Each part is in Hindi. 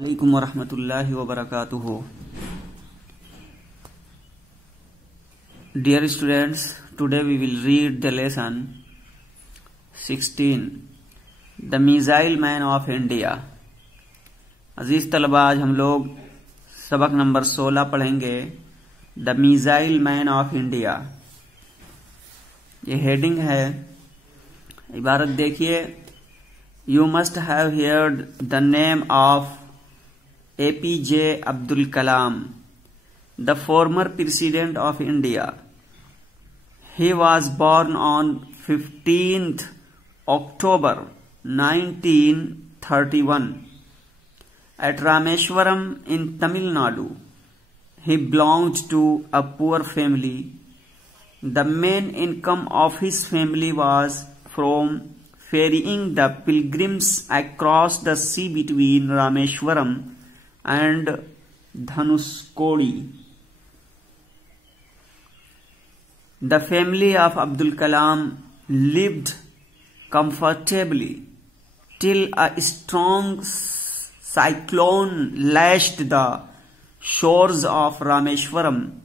Assalamualaikum warahmatullahi wabarakatuh. Dear students, today we will read the lesson 16, The Missile Man of India. अजीज तलबा, आज हम लोग सबक नंबर 16 पढ़ेंगे, the missile man of India. ये हेडिंग है। इबारत देखिए, you must have heard the name of APJ Abdul Kalam, the former President of India. He was born on 15th October 1931 at Rameswaram in Tamil Nadu. He belonged to a poor family. The main income of his family was from ferrying the pilgrims across the sea between Rameswaram and Dhanuskodi. The family of Abdul Kalam lived comfortably till a strong cyclone lashed the shores of Rameswaram.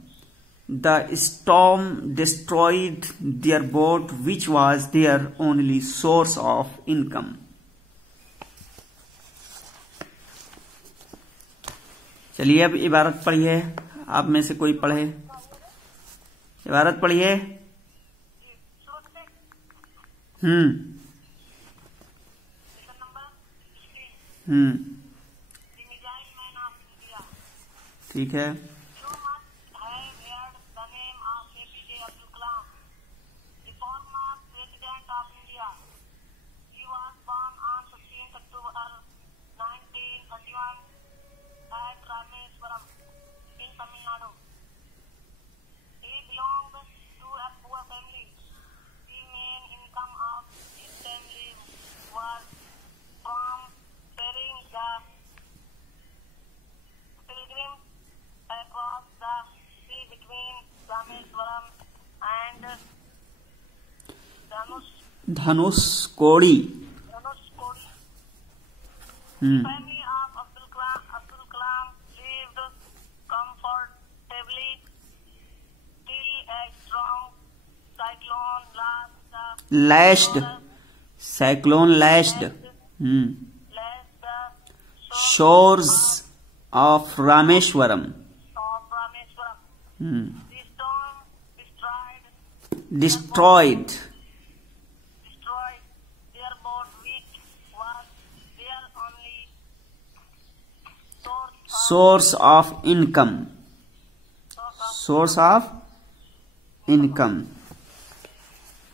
The storm destroyed their boat, which was their only source of income. चलिए अब इबारत पढ़िए। आप में से कोई पढ़े, इबारत पढ़िए। ठीक है। Dhanushkodi. Family of Abdul Kalam lived comfortably till a strong cyclone lashed the shores of Rameswaram. The storm destroyed their boat, which was their only source of income.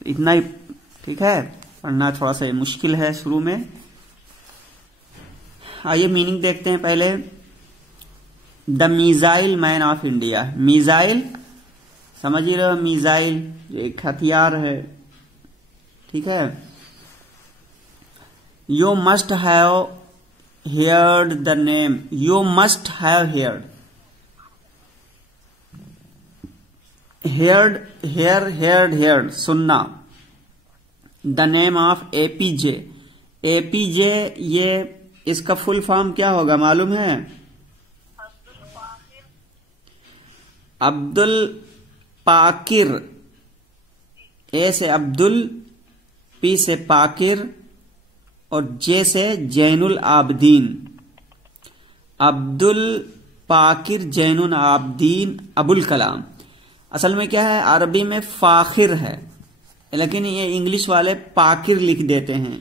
इतना ही ठीक है। पढ़ना थोड़ा सा मुश्किल है शुरू में। आइए मीनिंग देखते हैं पहले। The missile man of India. Missile समझ ही रहे, मिसाइल एक हथियार है, ठीक है। You must have heard the name. You must have heard. Heard सुनना। The name of APJ. APJ ये इसका फुल फॉर्म क्या होगा मालूम है? अब्दुल पाकिर। ए से अब्दुल, पी से पाकिर और जे से जैनुल आबदीन। अब्दुल पाकिर जैनुल आबदीन अबुल कलाम। असल में क्या है, अरबी में फाखिर है, लेकिन ये इंग्लिश वाले पाकिर लिख देते हैं,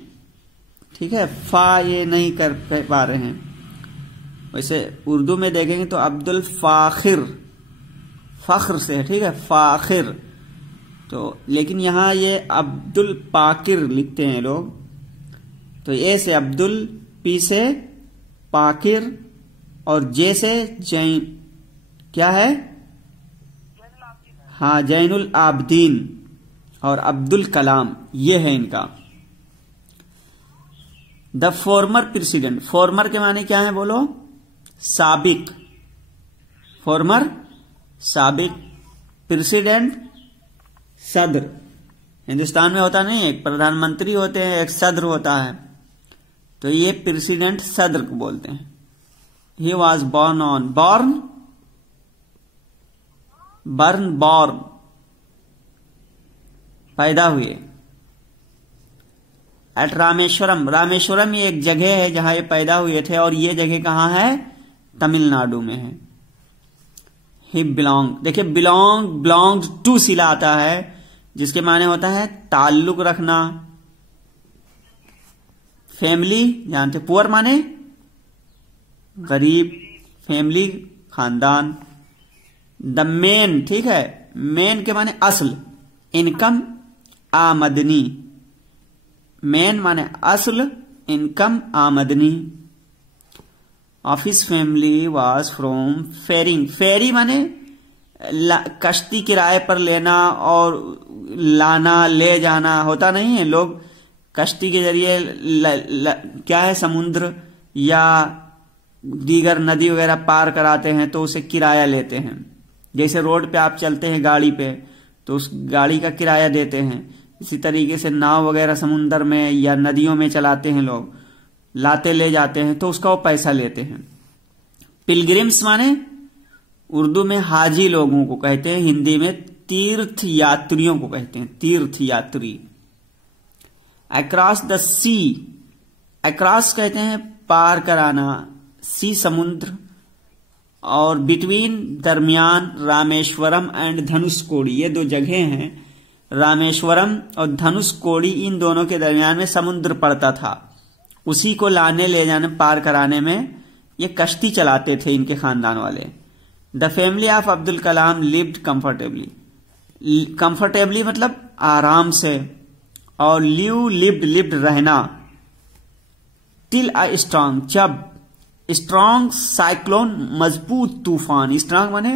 ठीक है। फा ये नहीं कर पा रहे हैं। वैसे उर्दू में देखेंगे तो अब्दुल फाखिर, फख्र से, ठीक है, फाखिर। तो लेकिन यहां ये अब्दुल पाकिर लिखते हैं लोग। तो ए से अब्दुल, पी से पाकिर और जे से जैन, क्या है? हाँ, जैनुल आबदीन और अब्दुल कलाम, ये है इनका। The former president. फॉर्मर के माने क्या है बोलो? साबिक। फॉर्मर साबिक, प्रेसिडेंट सदर। हिंदुस्तान में होता नहीं, एक प्रधानमंत्री होते हैं, एक सदर होता है। तो ये प्रेसिडेंट सदर को बोलते हैं। ही was born on, born, born, पैदा हुए। एट रामेश्वरम, रामेश्वरम ये एक जगह है जहां ये पैदा हुए थे, और ये जगह कहां है? तमिलनाडु में है। ही बिलोंग, देखिए बिलोंग टू सिला आता है, जिसके माने होता है ताल्लुक रखना। फैमिली जानते, पुअर माने गरीब, फैमिली खानदान। द मेन, ठीक है, मेन के माने असल, इनकम आमदनी, मेन माने असल, इनकम आमदनी। Of his family was from ferrying, ferry माने कश्ती किराए पर लेना और लाना, ले जाना, होता नहीं है, लोग कश्ती के जरिए क्या है, समुद्र या दीगर नदी वगैरह पार कराते हैं, तो उसे किराया लेते हैं। जैसे रोड पे आप चलते हैं गाड़ी पे, तो उस गाड़ी का किराया देते हैं। इसी तरीके से नाव वगैरह समुद्र में या नदियों में चलाते हैं लोग, लाते ले जाते हैं, तो उसका वो पैसा लेते हैं। पिलग्रिम्स माने उर्दू में हाजी लोगों को कहते हैं, हिंदी में तीर्थ यात्रियों को कहते हैं, तीर्थ यात्री। अक्रॉस द सी, अक्रॉस कहते हैं पार कराना, सी समुद्र, और बिटवीन दरमियान रामेश्वरम एंड धनुषकोडी, ये दो जगह हैं, रामेश्वरम और धनुषकोडी, इन दोनों के दरमियान में समुद्र पड़ता था। उसी को लाने ले जाने, पार कराने में ये कश्ती चलाते थे इनके खानदान वाले। The family of Abdul Kalam lived comfortably, comfortably मतलब आराम से, और लिव्ड रहना। टिल अ स्ट्रांग, जब स्ट्रांग साइक्लोन, मजबूत तूफान, स्ट्रांग माने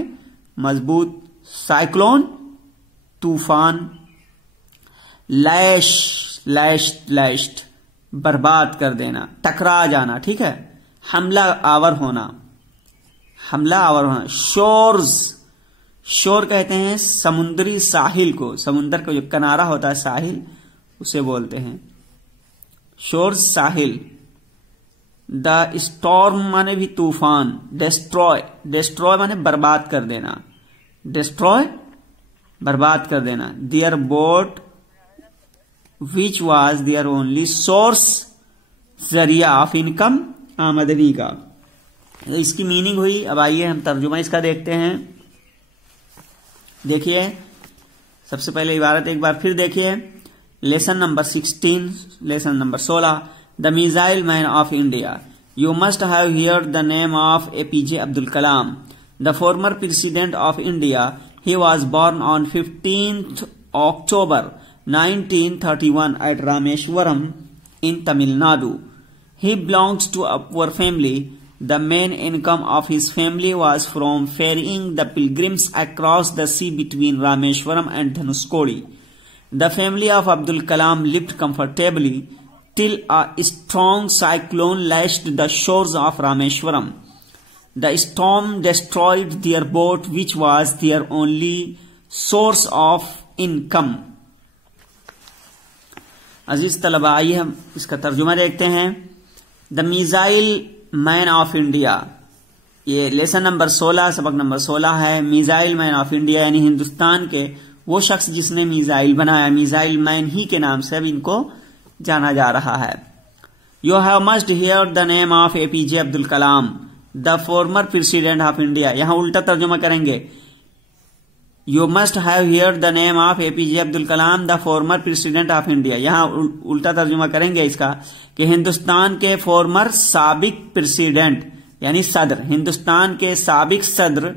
मजबूत, साइक्लोन तूफान, लैश्ड बर्बाद कर देना, टकरा जाना, ठीक है, हमला आवर होना। शोर्स, शोर कहते हैं समुद्री साहिल को, समुद्र का जो किनारा होता है साहिल, उसे बोलते हैं शोर्स, साहिल। द स्टॉर्म माने भी तूफान। डिस्ट्रॉय माने बर्बाद कर देना, डिस्ट्रॉय बर्बाद कर देना। Their boat which was their only source, जरिया ऑफ इनकम, आमदनी का। इसकी मीनिंग हुई। अब आइए हम तर्जुमा इसका देखते हैं। देखिए सबसे पहले इबारत एक बार फिर देखिए। Lesson number 16, lesson number 16, the missile man of India. You must have heard the name of APJ Abdul Kalam, the former president of India. He was born on 15th October 1931 at Rameshwaram in Tamil Nadu. He belongs to a poor family. The main income of his family was from ferrying the pilgrims across the sea between Rameshwaram and Dhanushkodi. The family of Abdul Kalam lived comfortably till a strong cyclone lashed the shores of Rameshwaram. The storm destroyed their boat, which was their only source of income. अजीज तलबा, आइए हम इसका तर्जुमा देखते हैं। The missile man of India, ये लेसन नंबर 16, सबक नंबर 16 है। मिसाइल मैन ऑफ इंडिया यानी हिंदुस्तान के वो शख्स जिसने मिसाइल बनाया, मिसाइल मैन ही के नाम से अब इनको जाना जा रहा है। You have must here the name of APJ Abdul Kalam, the former president of India. यहां उल्टा तर्जुमा करेंगे। You must have here the name of APJ Abdul Kalam, the former president of India. यहां उल्टा तर्जुमा करेंगे इसका कि हिंदुस्तान के फॉर्मर, साबिक प्रेसिडेंट यानी सदर, हिंदुस्तान के साबिक सदर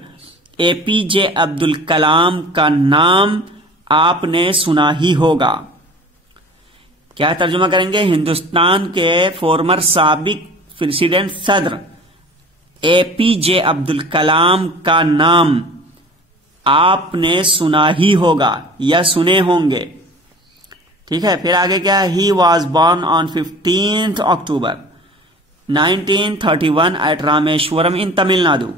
APJ अब्दुल कलाम का नाम आपने सुना ही होगा। क्या तर्जुमा करेंगे? हिंदुस्तान के फॉर्मर, साबिक प्रेसिडेंट, सदर APJ अब्दुल कलाम का नाम आपने सुना ही होगा या सुने होंगे। ठीक है, फिर आगे क्या है? He was born on 15th October 1931 at Rameswaram in Tamil Nadu.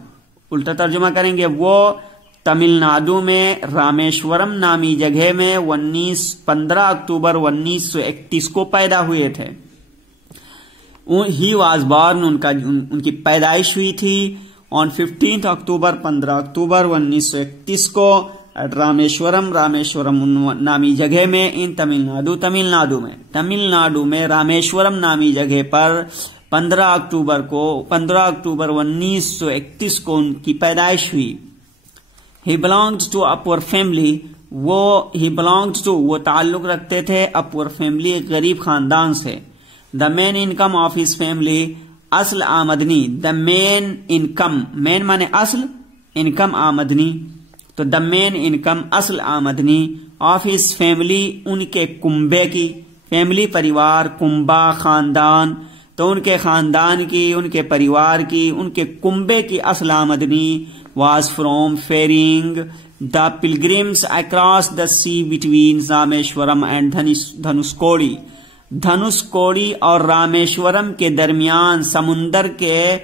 उल्टा तर्जुमा करेंगे, वो तमिलनाडु में रामेश्वरम नामी जगह में 15 अक्टूबर 1931 को पैदा हुए थे। ही वॉज बॉर्न, उनकी पैदाइश हुई थी ऑन 15 अक्टूबर 15 अक्टूबर 1931 को एट रामेश्वरम नामी जगह में इन तमिलनाडु में रामेश्वरम नामी जगह पर 15 अक्टूबर 1931 को उनकी पैदाइश हुई। ही बिलोंग्ड टू अपुअर फैमिली, वो ताल्लुक रखते थे अपुअर फैमिली, एक गरीब खानदान से। The main income of his family, असल आमदनी, द मेन इनकम, मेन माने असल, इनकम आमदनी, तो द मेन इनकम असल आमदनी ऑफ हिज फैमिली, उनके कुंबे की, फैमिली परिवार, कुंबा खानदान, तो उनके खानदान की, उनके परिवार की, उनके कुंबे की असल आमदनी was from ferrying the pilgrims across the sea between Rameswaram and Dhanushkodi, Dhanushkodi और रामेश्वरम के दरमियान समुन्दर के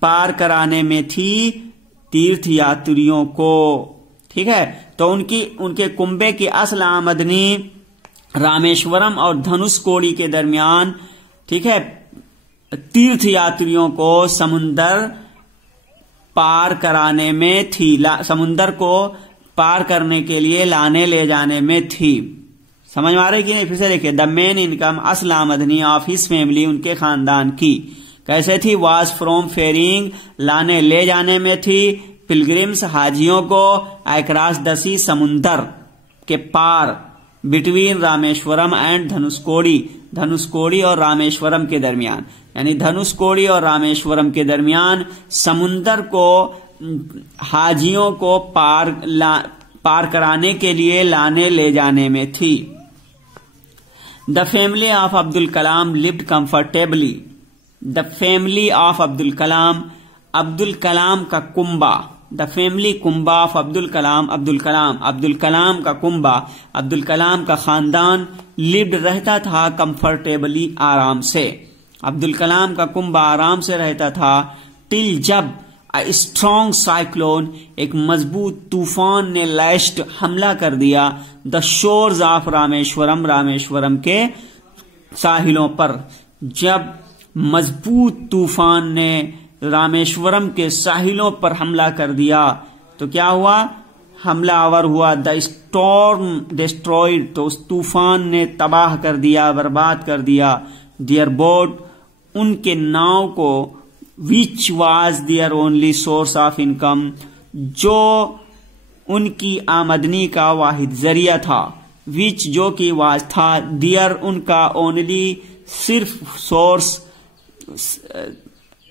पार कराने में थी तीर्थ यात्रियों को। ठीक है, तो उनके कुंबे की असल आमदनी रामेश्वरम और धनुषकोडी के दरमियान, ठीक है, तीर्थ यात्रियों को समुन्दर पार कराने में थी, समुन्दर को पार करने के लिए लाने ले जाने में थी। समझ में आ रही कि नहीं? फिर से देखिए, द मेन इनकम असल आमदनी ऑफ हिज फैमिली, उनके खानदान की कैसे थी? वाज फ्रॉम फेरिंग, लाने ले जाने में थी, पिलग्रिम्स हाजियों को, अक्रॉस द सी, समुन्दर के पार, बिटवीन रामेश्वरम एंड धनुषकोडी, धनुषकोडी और रामेश्वरम के दरमियान, यानी धनुषकोडी और रामेश्वरम के दरमियान समुन्दर को हाजियों को पार कराने के लिए लाने ले जाने में थी। The family of Abdul Kalam lived comfortably, the family of Abdul Kalam, Abdul Kalam का कुंबा, द फैमिली कुंबा ऑफ अब्दुल कलाम का कुंबा, अब्दुल कलाम का खानदान, लिव्ड रहता था कंफर्टेबली, आराम से, अब्दुल कलाम का कुंबा आराम से रहता था, टिल जब अ स्ट्रॉन्ग साइक्लोन, एक मजबूत तूफान ने लैश्ड, हमला कर दिया, the shores of Rameswaram, Rameswaram के साहिलों पर। जब मजबूत तूफान ने रामेश्वरम के साहिलों पर हमला कर दिया तो क्या हुआ? हमलावर हुआ। द स्टॉर्म डिस्ट्रॉयड, तो उस तूफान ने तबाह कर दिया, बर्बाद कर दिया, दियर बोट, उनके नाव को, which was their only source of income, जो उनकी आमदनी का वाहिद जरिया था, विच जो कि वाज था, दियर उनका, ओनली सिर्फ, सोर्स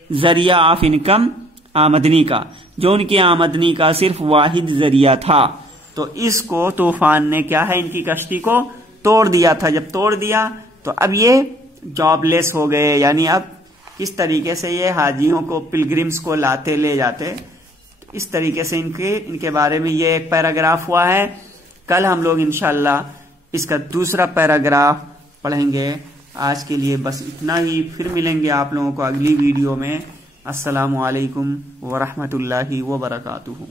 जरिया ऑफ इनकम, आमदनी का, जो उनकी आमदनी का सिर्फ वाहिद जरिया था। तो इसको तूफान ने क्या है, इनकी कश्ती को तोड़ दिया था। जब तोड़ दिया तो अब ये जॉबलेस हो गए, यानी अब इस तरीके से ये हाजियों को, पिलग्रिम्स को लाते ले जाते, इस तरीके से इनके बारे में ये एक पैराग्राफ हुआ है। कल हम लोग इंशाल्लाह इसका दूसरा पैराग्राफ पढ़ेंगे। आज के लिए बस इतना ही, फिर मिलेंगे आप लोगों को अगली वीडियो में। अस्सलामु अलैकुम व रहमतुल्लाहि व बरकातुहू।